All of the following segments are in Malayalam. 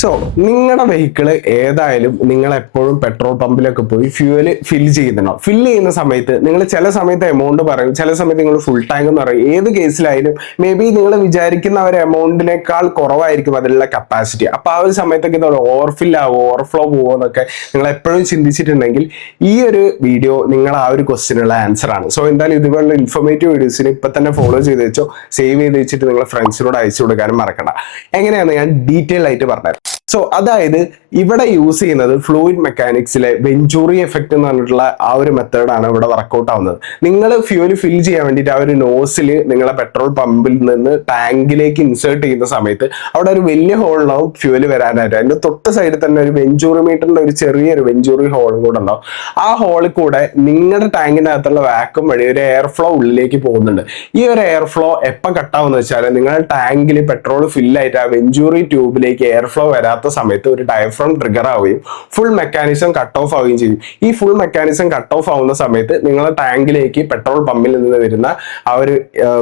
സോ നിങ്ങളുടെ വെഹിക്കിള് ഏതായാലും നിങ്ങൾ എപ്പോഴും പെട്രോൾ പമ്പിലൊക്കെ പോയി ഫ്യൂവൽ ഫില്ല് ചെയ്യുന്നുണ്ടോ? ഫില്ല് ചെയ്യുന്ന സമയത്ത് നിങ്ങൾ ചില സമയത്ത് എമൗണ്ട് പറയും, ചില സമയത്ത് നിങ്ങൾ ഫുൾ ടാങ്ക് എന്ന് പറയും. ഏത് കേസിലായാലും മേ ബി നിങ്ങൾ വിചാരിക്കുന്ന ഒരു എമൗണ്ടിനേക്കാൾ കുറവായിരിക്കും അതിലുള്ള കപ്പാസിറ്റി. അപ്പൊ ആ ഒരു സമയത്തൊക്കെ ഇത് ഓവർഫിൽ ആവോ, ഓവർഫ്ലോ പോവോ എന്നൊക്കെ നിങ്ങൾ എപ്പോഴും ചിന്തിച്ചിട്ടുണ്ടെങ്കിൽ ഈ ഒരു വീഡിയോ നിങ്ങൾ ആ ഒരു ക്വസ്റ്റിനുള്ള ആൻസർ ആണ്. സോ എന്തായാലും ഇതുപോലുള്ള ഇൻഫോർമേറ്റീവ് വീഡിയോസിന് ഇപ്പൊ തന്നെ ഫോളോ ചെയ്ത് വെച്ചോ, സേവ് ചെയ്ത് വെച്ചിട്ട് നിങ്ങളുടെ ഫ്രണ്ട്സിനോട് അയച്ചു കൊടുക്കാനും മറക്കണ്ട. എങ്ങനെയാണെന്ന് ഞാൻ ഡീറ്റെയിൽ ആയിട്ട് പറഞ്ഞുതരാം. സോ അതായത് ഇവിടെ യൂസ് ചെയ്യുന്നത് ഫ്ലൂയിഡ് മെക്കാനിക്സിലെ വെഞ്ചൂറി എഫക്റ്റ് എന്ന് പറഞ്ഞിട്ടുള്ള ആ ഒരു മെത്തേഡാണ് ഇവിടെ വർക്കൗട്ട് ആവുന്നത്. നിങ്ങൾ ഫ്യൂവൽ ഫിൽ ചെയ്യാൻ വേണ്ടിയിട്ട് ആ ഒരു നോസിൽ നിങ്ങളെ പെട്രോൾ പമ്പിൽ നിന്ന് ടാങ്കിലേക്ക് ഇൻസേർട്ട് ചെയ്യുന്ന സമയത്ത് അവിടെ ഒരു വലിയ ഹോളിലാവും ഫ്യൂവൽ വരാനായിട്ട്. അതിന്റെ തൊട്ട് സൈഡിൽ തന്നെ ഒരു വെഞ്ചൂറി മീറ്ററിന്റെ ഒരു ചെറിയൊരു വെഞ്ചൂറി ഹോളും കൂടെ ഉണ്ടാവും. ആ ഹോളിൽ കൂടെ നിങ്ങളുടെ ടാങ്കിന്റെ അകത്തുള്ള വാക്വം വഴി ഒരു എയർ ഫ്ലോ ഉള്ളിലേക്ക് പോകുന്നുണ്ട്. ഈ ഒരു എയർ ഫ്ലോ എപ്പോൾ കട്ടാവുന്ന വെച്ചാൽ നിങ്ങളുടെ ടാങ്കിൽ പെട്രോൾ ഫില്ലായിട്ട് ആ വെഞ്ചൂറി ട്യൂബിലേക്ക് എയർ ഫ്ലോ വരാത്ത സമയത്ത് ഒരു ഡയഫ്രം ട്രിഗർ ആവുകയും ഫുൾ മെക്കാനിസം കട്ട് ഓഫ് ആവുകയും ചെയ്യും. ഈ ഫുൾ മെക്കാനിസം കട്ട് ഓഫ് ആവുന്ന സമയത്ത് നിങ്ങളുടെ ടാങ്കിലേക്ക് പെട്രോൾ പമ്പിൽ നിന്ന് വരുന്ന ആ ഒരു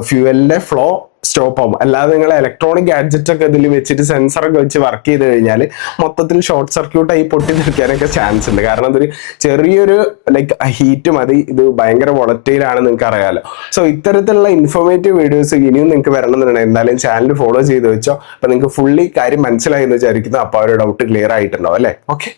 ഫ്യൂവലിന്റെ ഫ്ലോ സ്റ്റോപ്പ് ആവും. അല്ലാതെ നിങ്ങൾ ഇലക്ട്രോണിക് ഗാഡ്ജറ്റ് ഒക്കെ ഇതിൽ വെച്ചിട്ട് സെൻസറൊക്കെ വെച്ച് വർക്ക് ചെയ്ത് കഴിഞ്ഞാൽ മൊത്തത്തിൽ ഷോർട്ട് സർക്യൂട്ട് ആയി പൊട്ടി നിൽക്കാനൊക്കെ ചാൻസ് ഉണ്ട്. കാരണം അതൊരു ചെറിയൊരു ഹീറ്റ് മതി, ഇത് ഭയങ്കര വോളറ്റൈൽ ആണ്, നിങ്ങൾക്ക് അറിയാലോ. സോ ഇത്തരത്തിലുള്ള ഇൻഫോർമേറ്റീവ് വീഡിയോസ് ഇനിയും നിങ്ങൾക്ക് വരണമെന്നുണ്ടെങ്കിൽ എന്തായാലും ചാനൽ ഫോളോ ചെയ്ത് വെച്ചോ. അപ്പൊ നിങ്ങൾക്ക് ഫുള്ളി കാര്യം മനസ്സിലായി എന്ന് വിചാരിക്കുന്നു. അപ്പോൾ ആ ഒരു ഡൗട്ട് ക്ലിയർ ആയിട്ടുണ്ടാവും അല്ലേ? ഓക്കെ.